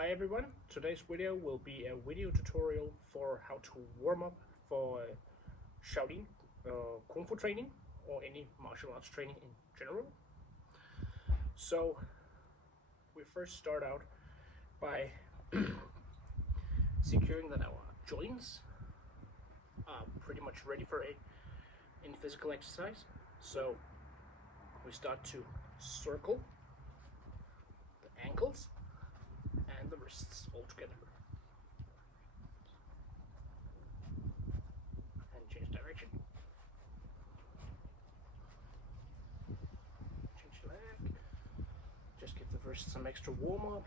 Hi everyone, today's video will be a video tutorial for how to warm up for shouting, Kungfu training or any martial arts training in general. So we first start out by securing that our joints are pretty much ready for in physical exercise. So we start to circle the ankles and the wrists all together and change direction, change leg, just give the wrist some extra warm up.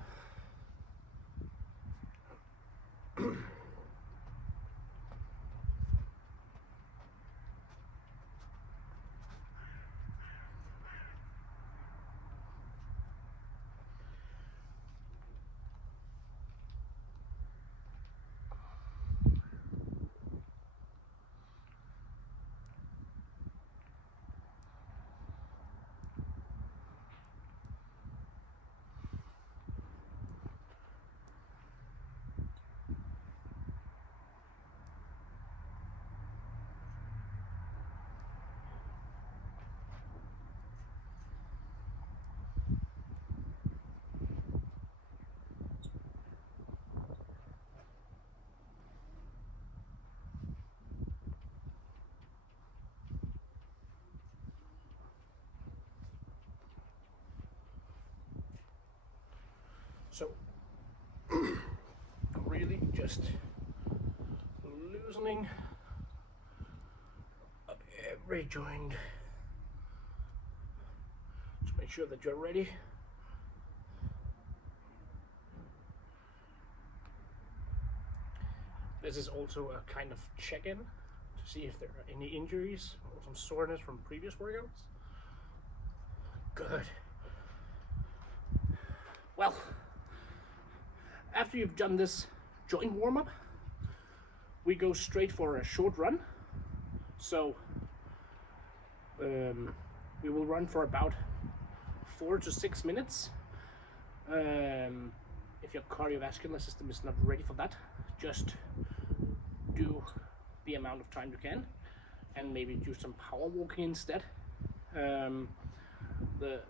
So really just loosening up every joint to make sure that you're ready. This is also a kind of check-in to see if there are any injuries or some soreness from previous workouts. Good. Well, after you've done this joint warm-up, we go straight for a short run. So we will run for about 4 to 6 minutes. If your cardiovascular system is not ready for that, just do the amount of time you can and maybe do some power walking instead. The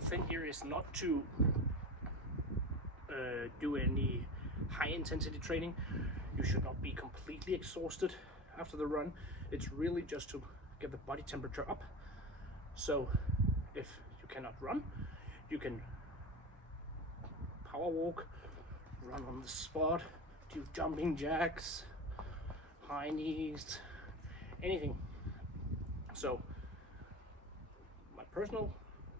thing here is not to do any high intensity training. You should not be completely exhausted after the run. It's really just to get the body temperature up. So if you cannot run, you can power walk, run on the spot, do jumping jacks, high knees, anything. So my personal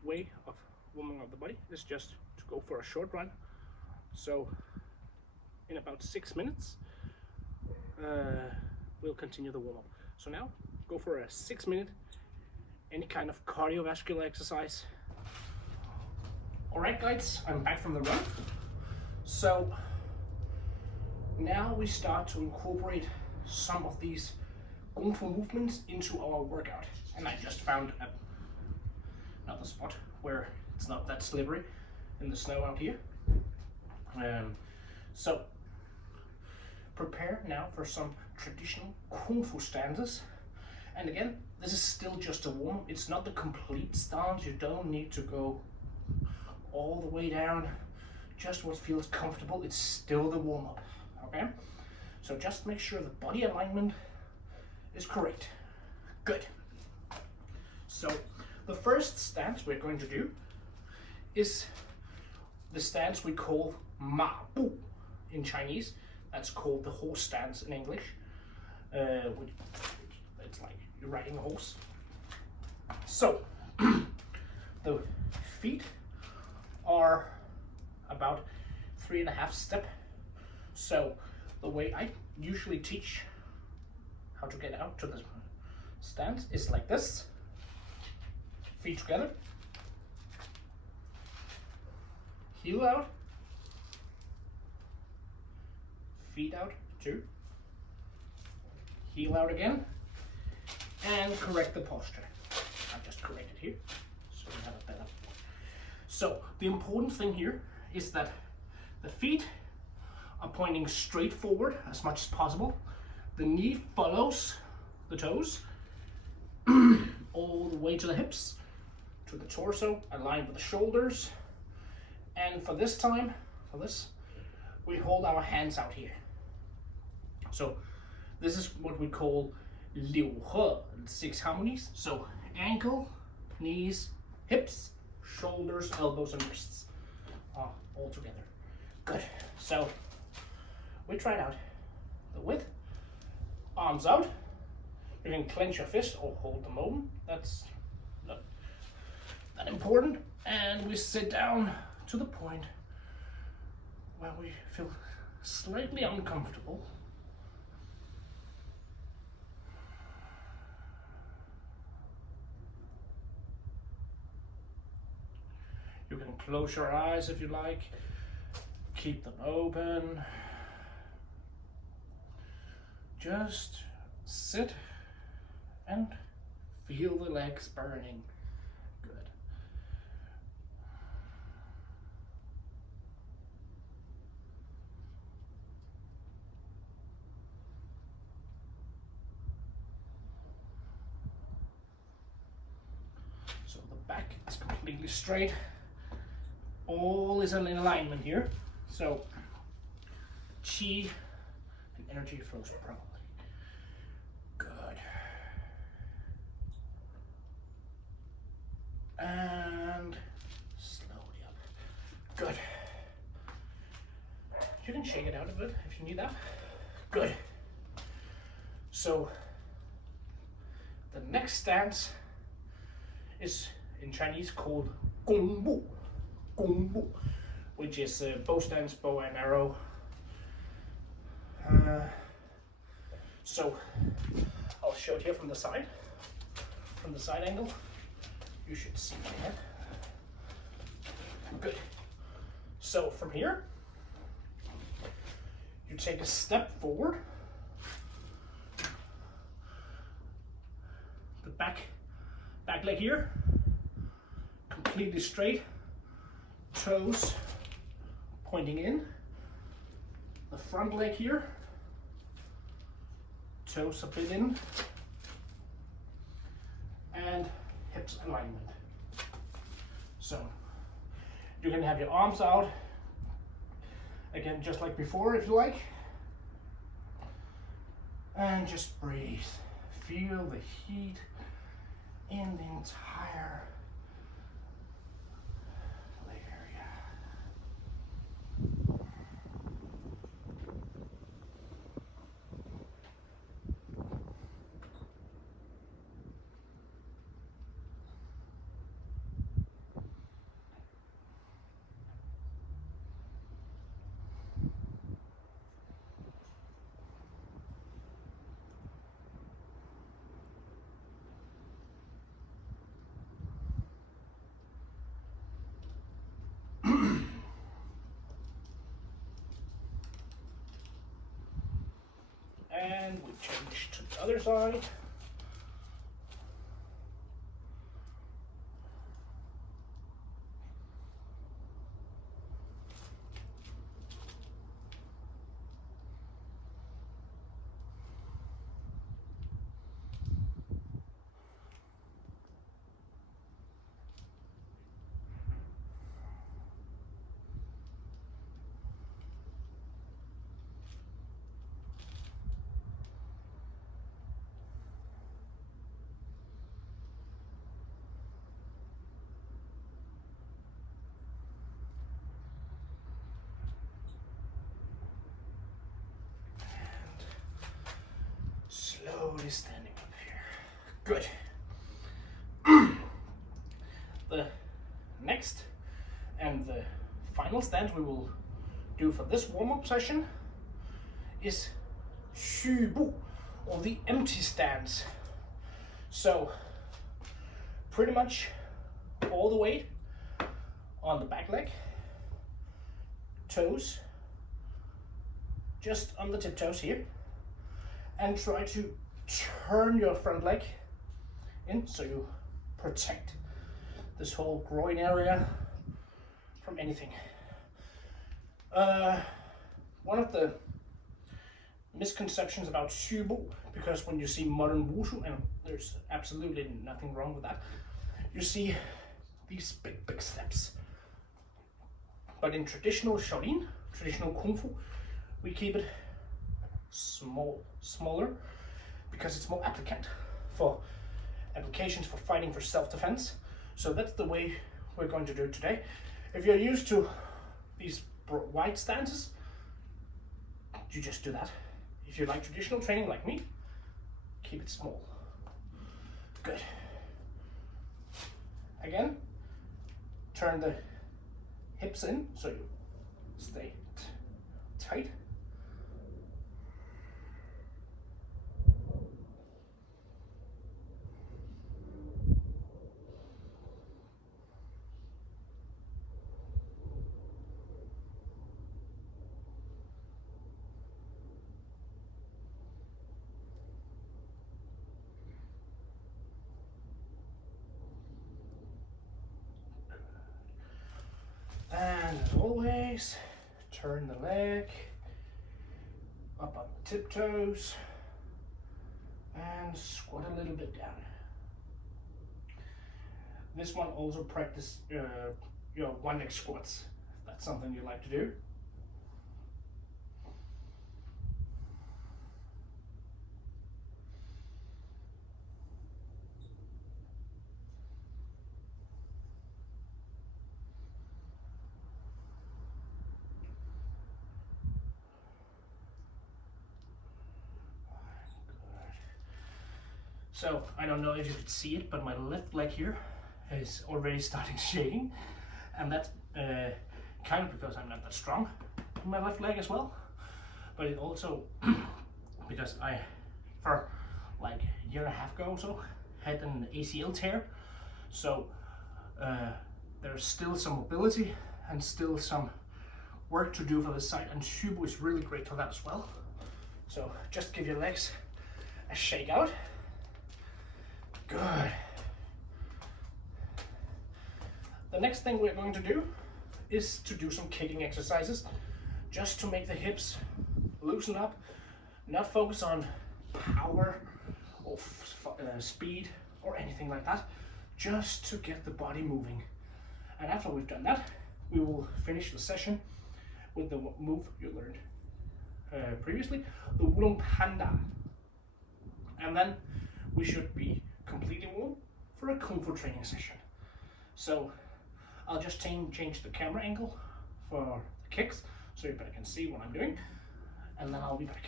way of warming up the body is just to go for a short run. So in about 6 minutes, we'll continue the warm-up. So now go for a 6-minute, any kind of cardiovascular exercise. All right, guys, I'm back from the run. So now we start to incorporate some of these Kungfu movements into our workout. And I just found another spot where it's not that slippery in the snow out here. So prepare now for some traditional Kungfu stances. And again, this is still just a warm-up. It's not the complete stance. You don't need to go all the way down. Just what feels comfortable. It's still the warm-up. Okay? So just make sure the body alignment is correct. Good. So the first stance we're going to do is the stance we call Ma Bu in Chinese. That's called the horse stance in English. It's like you're riding a horse. So the feet are about 3.5 steps. So the way I usually teach how to get out to the stance is like this. Feet together. Heel out. Feet out, 2. Heel out again. And correct the posture. I've just corrected here, so we have a better. So the important thing here is that the feet are pointing straight forward as much as possible. The knee follows the toes all the way to the hips, to the torso, aligned with the shoulders. And for this, we hold our hands out here. So this is what we call 六合, 6 harmonies. So ankle, knees, hips, shoulders, elbows, and wrists all together. Good. So we try it out. The width, arms out. You can clench your fist or hold them open. That's not that important. And we sit down to the point where we feel slightly uncomfortable. You can close your eyes if you like, keep them open. Just sit and feel the legs burning. Good. So the back is completely straight. All is in alignment here. So chi and energy flows properly. Good. And slowly up. Good. You can shake it out a bit if you need that. Good. So the next stance is in Chinese called Gong Fu, which is bow stance, bow and arrow. So I'll show it here from the side angle. You should see that. Good. So from here, you take a step forward. The back leg here, completely straight. Toes pointing in. The front leg here, toes a bit in, and hips alignment. So you can have your arms out again, just like before, if you like, and just breathe. Feel the heat in the entire leg area. And we change to the other side. Slowly standing up here. Good. The next and the final stance we will do for this warm-up session is 虚步, or the empty stance. So pretty much all the weight on the back leg, toes just on the tiptoes here, and try to turn your front leg in so you protect this whole groin area from anything. One of the misconceptions about Shubo, because when you see modern Wushu, and there's absolutely nothing wrong with that, you see these big steps. But in traditional Shaolin, traditional Kung Fu, we keep it smaller, because it's more applicant for applications for fighting for self-defense. So that's the way we're going to do it today. If you're used to these wide stances, you just do that. If you like traditional training like me, keep it small. Good. Again, turn the hips in so you stay tight. And as always, turn the leg up on the tiptoes and squat a little bit down. This one also practice your one leg squats, if that's something you like to do. So I don't know if you could see it, but my left leg here is already starting shaking, and that's kind of because I'm not that strong in my left leg as well, but it also because I, for like a year and a half ago or so, had an ACL tear, so there's still some mobility and still some work to do for this side, and Shubu is really great for that as well. So just give your legs a shake out. Good. The next thing we're going to do is to do some kicking exercises, just to make the hips loosen up, not focus on power or speed or anything like that, just to get the body moving. And after we've done that, we will finish the session with the move you learned previously, the Wu Long Panda. And then we should be completely warm for a Kung Fu training session. So I'll just change the camera angle for the kicks so you better can see what I'm doing, and then I'll be back.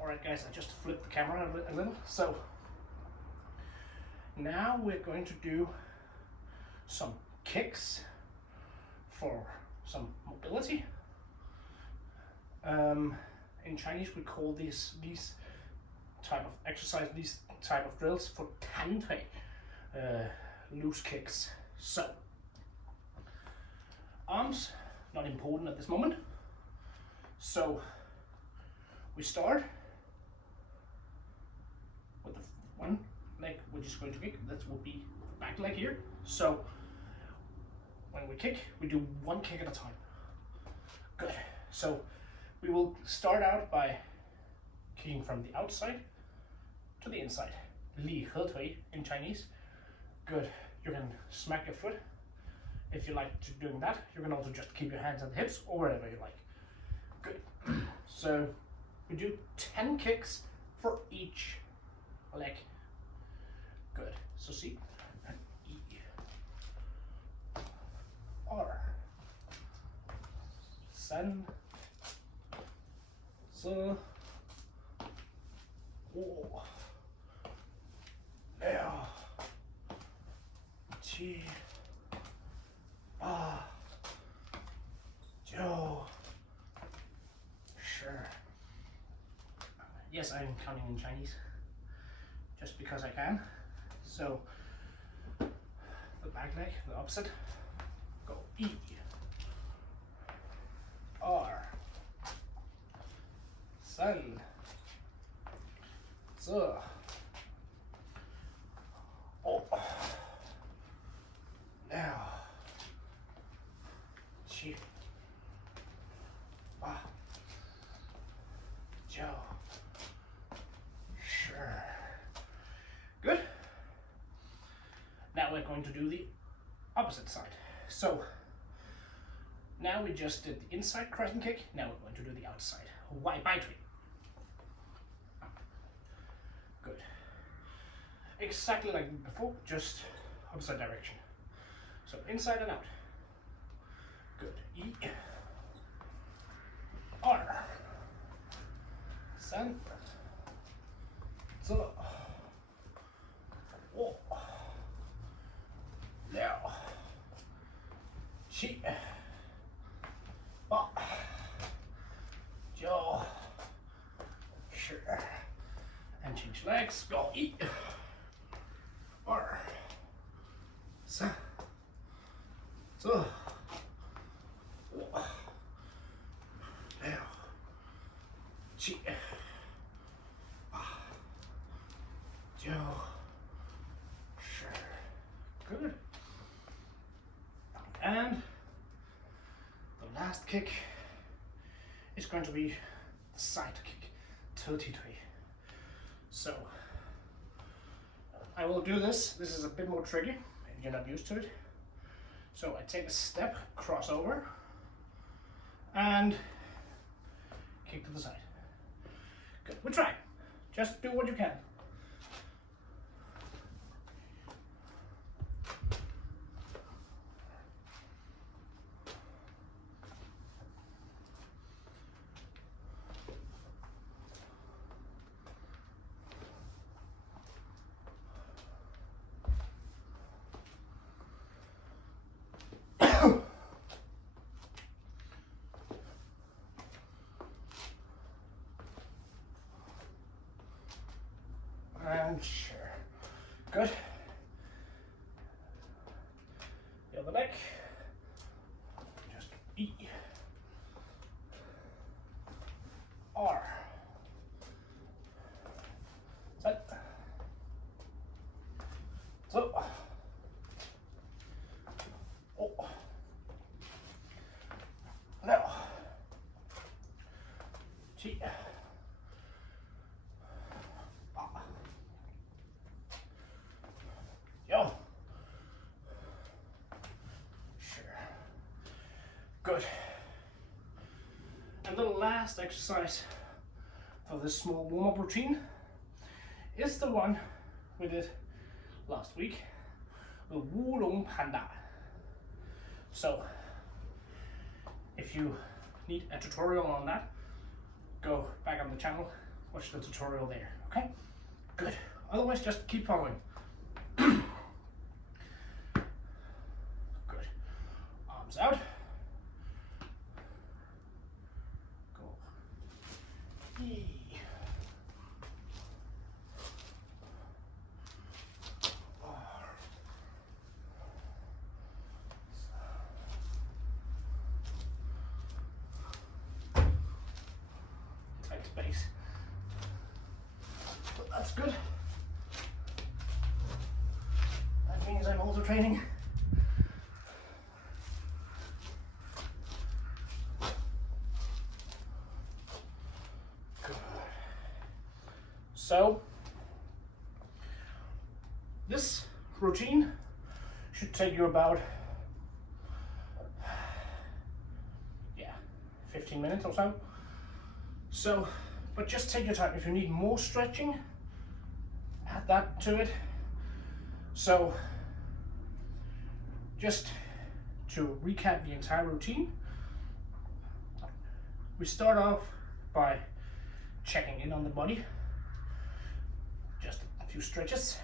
Alright guys, I just flipped the camera a little. So now we're going to do some kicks for some mobility. In Chinese we call these type of exercise, these type of drills for tantai, loose kicks. So arms, not important at this moment. So we start with the one leg which is going to kick. That will be the back leg here. So when we kick, we do one kick at a time. Good. So we will start out by kicking from the outside to the inside. Li he tui in Chinese. Good. You can smack your foot if you like doing that. You can also just keep your hands at the hips or wherever you like. Good. So we do 10 kicks for each leg. Good. So see. E. R. San. So. 5、6、7、8、9、10. Yes, I'm counting in Chinese, just because I can. So the back leg, the opposite, go E, R, 3、4、5、6、7、going to do the opposite side. So now we just did the inside crescent kick, now we're going to do the outside. Why by tree? Good. Exactly like before, just opposite direction. So inside and out. Good. E. R. San. Z. O. Liao. Qi. Ba. Jiu. Shi. And change legs. Go. E. R. San. Z. O. Liao. Qi. Ba. Jiu. Shi. Good. And the last kick is going to be the side kick, 33. So I will do this. This is a bit more tricky if you're not used to it. So I take a step, cross over, and kick to the side. Good. We try. Just do what you can. And sure. Good. The other leg. Just E. R. Set. So. Oh. Now. G. Yo. Sure. Good. And the last exercise for this small warm-up routine is the one we did last week, the Wu Long Panda. So if you need a tutorial on that, go back on the channel, watch the tutorial there, okay? Good. Otherwise, just keep following. Good. Arms out. Go. E. R. Tight space. But that's good. That means I'm also training. Good. So this routine should take you about 15 minutes or so. So, but just take your time. If you need more stretching, add that to it. So just to recap the entire routine, we start off by checking in on the body, just a few stretches,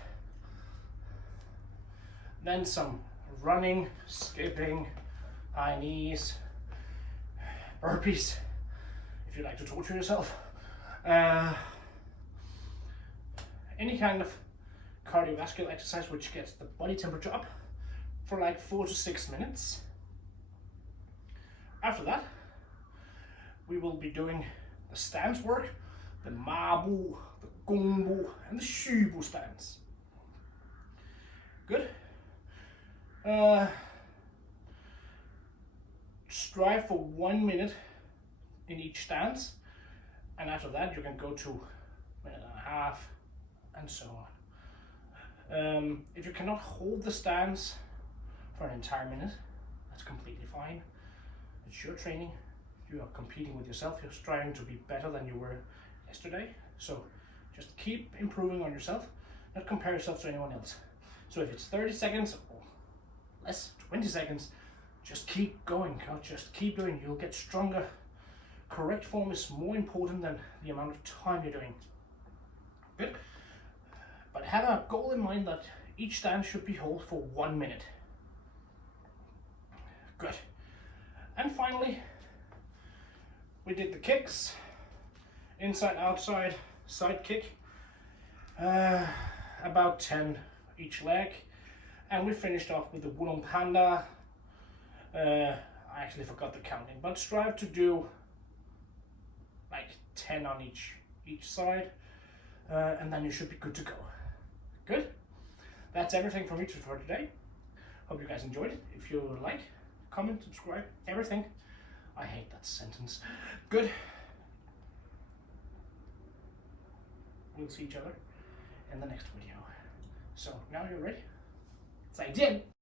then some running, skipping, high knees, burpees, if you like to torture yourself, any kind of cardiovascular exercise which gets the body temperature up for like 4 to 6 minutes. After that, we will be doing the stance work, the mabu, the gongbu, and the shubu stance. Good. Strive for 1 minute in each stance, and after that you can go to 1.5 minutes and so on. If you cannot hold the stance for an entire minute, that's completely fine. It's your training. You are competing with yourself. You're striving to be better than you were yesterday. So just keep improving on yourself, not compare yourself to anyone else. So if it's 30 seconds or less, 20 seconds, just keep going, just keep doing. You'll get stronger. Correct form is more important than the amount of time you're doing. Good. But have a goal in mind that each stance should be held for 1 minute. Good. And finally, we did the kicks, inside, outside, side kick, about 10 each leg, and we finished off with the Wu Long Panda. I actually forgot the counting, but strive to do like 10 on each side, and then you should be good to go. Good. That's everything from me for today. Hope you guys enjoyed it. If you like, comment, subscribe, everything. I hate that sentence. Good. We'll see each other in the next video. So now you're ready? 再见.